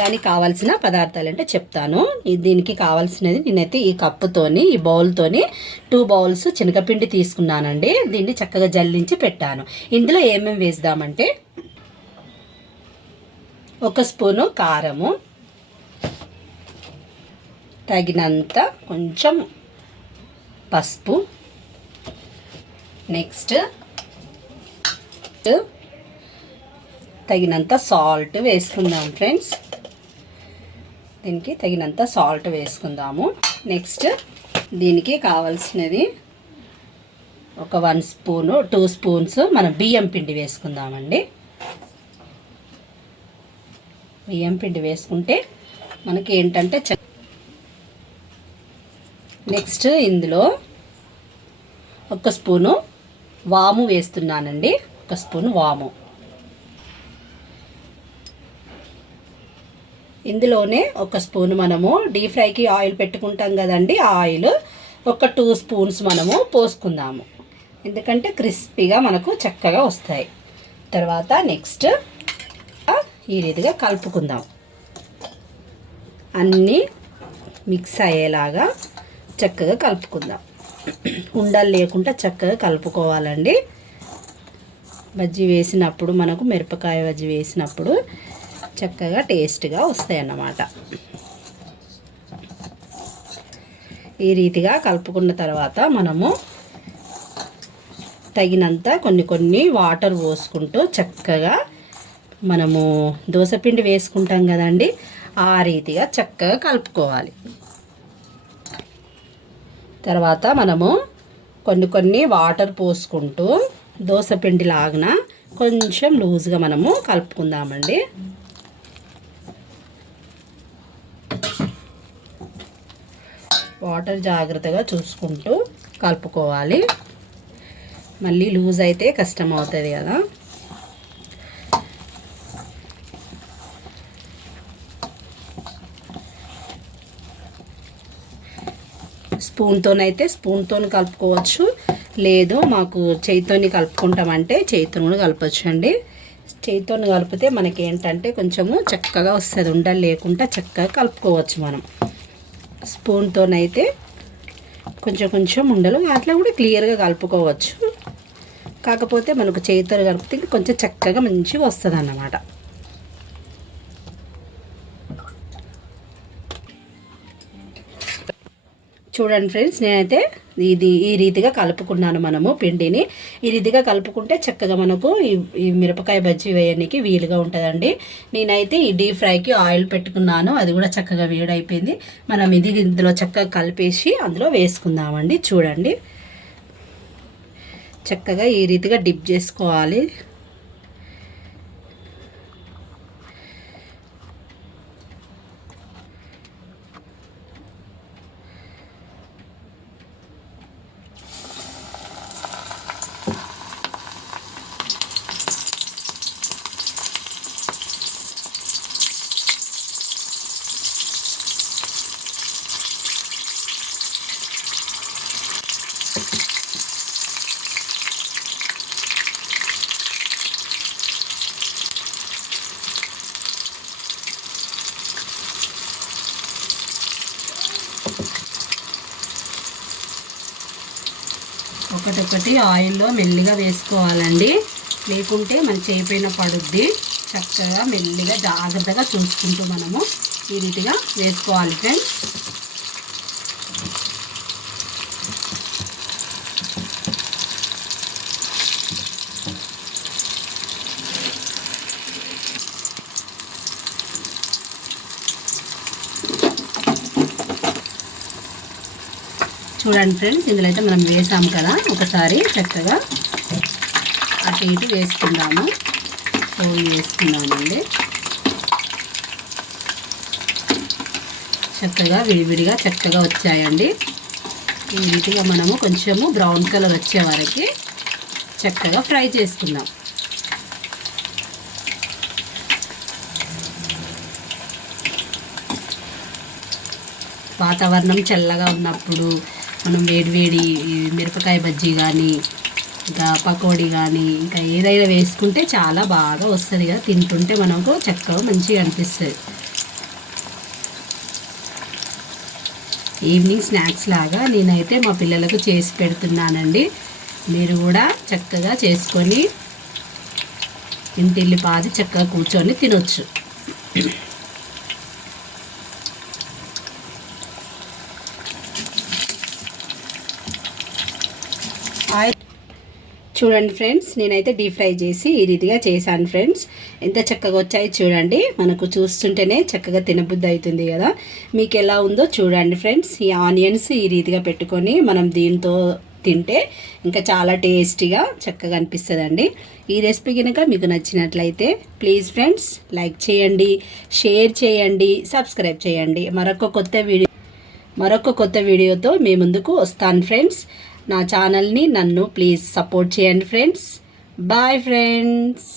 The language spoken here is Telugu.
దానికి కావాల్సిన పదార్థాలు అంటే చెప్తాను. దీనికి కావాల్సినది నేనైతే ఈ కప్పుతోని, ఈ బౌల్తోని 2 బౌల్స్ శనగపిండి తీసుకున్నానండి. దీన్ని చక్కగా జల్లించి పెట్టాను. ఇందులో ఏమేమి వేద్దామంటే 1 స్పూను కారము, తగినంత కొంచెం పసుపు, నెక్స్ట్ తగినంత సాల్ట్ వేసుకుందాం ఫ్రెండ్స్. దీనికి తగినంత సాల్ట్ వేసుకుందాము. నెక్స్ట్ దీనికి కావాల్సినది ఒక 1 స్పూను 2 స్పూన్స్ మనం బియ్యం పిండి వేసుకుందామండి. బియ్యం పిండి వేసుకుంటే మనకి ఏంటంటే నెక్స్ట్ ఇందులో 1 స్పూను వాము వేస్తున్నానండి. 1 స్పూను వాము. ఇందులోనే 1 స్పూన్ మనము డీప్ ఫ్రైకి ఆయిల్ పెట్టుకుంటాం కదండి, ఆ ఆయిల్ ఒక 2 స్పూన్స్ మనము పోసుకుందాము. ఎందుకంటే క్రిస్పీగా మనకు చక్కగా వస్తాయి. తర్వాత నెక్స్ట్ ఈ రీతిగా కలుపుకుందాం. అన్నీ మిక్స్ అయ్యేలాగా చక్కగా కలుపుకుందాం. ఉండలు లేకుండా చక్కగా కలుపుకోవాలండి. బజ్జీ వేసినప్పుడు మనకు మిరపకాయ బజ్జీ వేసినప్పుడు చక్కగా టేస్ట్గా వస్తాయి అన్నమాట. ఈ రీతిగా కలుపుకున్న తర్వాత మనము తగినంత కొన్ని వాటర్ పోసుకుంటూ చక్కగా మనము దోసపిండి వేసుకుంటాం కదండి, ఆ రీతిగా చక్కగా కలుపుకోవాలి. తర్వాత మనము కొన్ని వాటర్ పోసుకుంటూ దోసపిండి లాగిన కొంచెం లూజ్గా మనము కలుపుకుందామండి. వాటర్ జాగ్రత్తగా చూసుకుంటూ కలుపుకోవాలి. మళ్ళీ లూజ్ అయితే కష్టం అవుతుంది కదా. స్పూన్తో కలుపుకోవచ్చు, లేదు మాకు చేతితోని కలుపుకుంటామంటే చేతితో కూడా కలపచ్చు అండి. చేతితో కలిపితే మనకి ఏంటంటే కొంచెము చక్కగా వస్తుంది, ఉండలు లేకుండా చక్కగా కలుపుకోవచ్చు. మనం స్పూన్తోనైతే కొంచెం ఉండలు అట్లా కూడా క్లియర్గా కలుపుకోవచ్చు. కాకపోతే మనకు చేతితో కలిపితే కొంచెం చక్కగా మంచిగా వస్తుంది అన్నమాట. చూడండి ఫ్రెండ్స్, నేనైతే ఈ రీతిగా కలుపుకున్నాను. మనము పిండిని ఈ రీతిగా కలుపుకుంటే చక్కగా మనకు ఈ మిరపకాయ బజ్జీ వేయడానికి వీలుగా ఉంటుందండి. నేనైతే ఈ డీప్ ఫ్రైకి ఆయిల్ పెట్టుకున్నాను, అది కూడా చక్కగా వేడైపోయింది. మనం ఇందులో చక్కగా కలిపేసి అందులో వేసుకుందామండి. చూడండి, చక్కగా ఈ రీతిగా డిప్ చేసుకోవాలి. ఒకటి ఆయిల్లో మెల్లిగా వేసుకోవాలండి, లేకుంటే మన చేయిపోయిన పడుద్ది. చక్కగా మెల్లిగా జాగ్రత్తగా చూసుకుంటూ మనము ఈ రీతిగా వేసుకోవాలి ఫ్రెండ్స్. చూడండి ఫ్రెండ్స్, ఇందులో అయితే మనం వేసాం కదా, ఒకసారి చక్కగా అటు ఇటు వేసుకుందాము. వేసుకుందామండి. చక్కగా విడివిడిగా చక్కగా వచ్చాయండి. ఈ రీతిగా మనము కొంచెము బ్రౌన్ కలర్ వచ్చే వరకు చక్కగా ఫ్రై చేసుకుందాం. వాతావరణం చల్లగా ఉన్నప్పుడు మనం వేడి మిరపకాయ బజ్జీ కానీ ఇంకా పకోడీ కానీ ఇంకా ఏదైనా వేసుకుంటే చాలా బాగా వస్తుంది కదా, తింటుంటే మనకు చక్కగా మంచిగా అనిపిస్తుంది. ఈవినింగ్ స్నాక్స్ లాగా నేనైతే మా పిల్లలకు చేసి పెడుతున్నానండి. మీరు కూడా చక్కగా చేసుకొని ఇంటిల్లిపాది చక్కగా కూర్చొని తినొచ్చు. చూడండి ఫ్రెండ్స్, నేనైతే డీప్ ఫ్రై చేసి ఈ రీతిగా చేశాను ఫ్రెండ్స్. ఎంత చక్కగా వచ్చాయి చూడండి. మనకు చూస్తుంటేనే చక్కగా తినబుద్ధి అవుతుంది కదా. మీకు ఎలా ఉందో చూడండి ఫ్రెండ్స్. ఈ ఆనియన్స్ ఈ రీతిగా పెట్టుకొని మనం దీంతో తింటే ఇంకా చాలా టేస్టీగా చక్కగా అనిపిస్తుందండి. ఈ రెసిపీ కనుక మీకు నచ్చినట్లయితే ప్లీజ్ ఫ్రెండ్స్ లైక్ చేయండి, షేర్ చేయండి, సబ్స్క్రైబ్ చేయండి. మరొక కొత్త వీడియోతో మీ ముందుకు వస్తాను ఫ్రెండ్స్. నా ఛానల్ని నన్ను ప్లీజ్ సపోర్ట్ చేయండి ఫ్రెండ్స్. Bye friends.